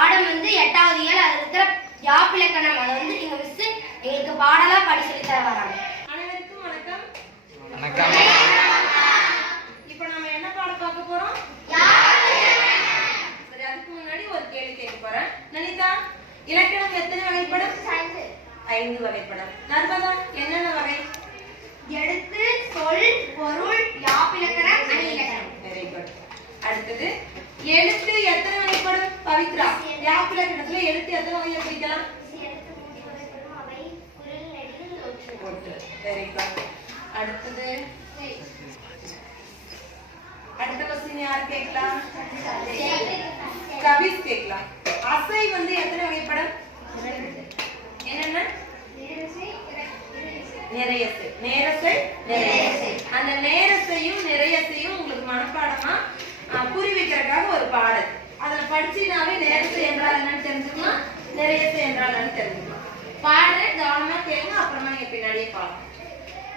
அகராதிகள் அது இருக்கிற யாப்பிலக்கணம் அதை வந்து எங்க மிஸ் எங்களுக்கு பாடலா படி சொல்லி தர வராங்க. அனைவருக்கும் வணக்கம். வணக்கம். இப்போ நம்ம என்ன பாடம் பார்க்க போறோம்? சரி அதுக்கு முன்னாடி ஒரு கேள்வி கேட்க போறேன். லலிதா இலக்கணம் எத்தனை வகைப்படும்? ஐந்து வகைப்படும். நர்மதா என்னென்ன வகை? எழுத்து சொல் பொருள் யாப்பிலக்கணம் அணி இலக்கணம். வெரி குட் அடுத்தது எழுத்து எத்தனை பவித்ரா. யாப்பிலக்கணத்துல எழுத்து எத்தனை வகையை பிரிக்கலாம்? வெரி குட் அடுத்தது. அடுத்த கொஸ்டின் யார் கேட்கலாம்? கவிஸ் கேட்கலாம். அசை வந்து எத்தனை வகைப்படம் என்னென்ன? நிறையசை நேரசை நிறையசை அந்த நேரசையும் நிறையசையும் உங்களுக்கு மனப்பாடமா புரி வைக்கிறதுக்காக ஒரு பாடல். அதில் படிச்சீனாவே நேரத்தை என்றால் என்னன்னு தெரிஞ்சுக்கலாம். நிறையத்தை என்றால் என்னன்னு தெரிஞ்சுக்கலாம். பாடுறேன் கவனமாக கேளுங்க அப்புறமா நீங்கள் பின்னாடியே பாருங்க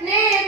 நேர்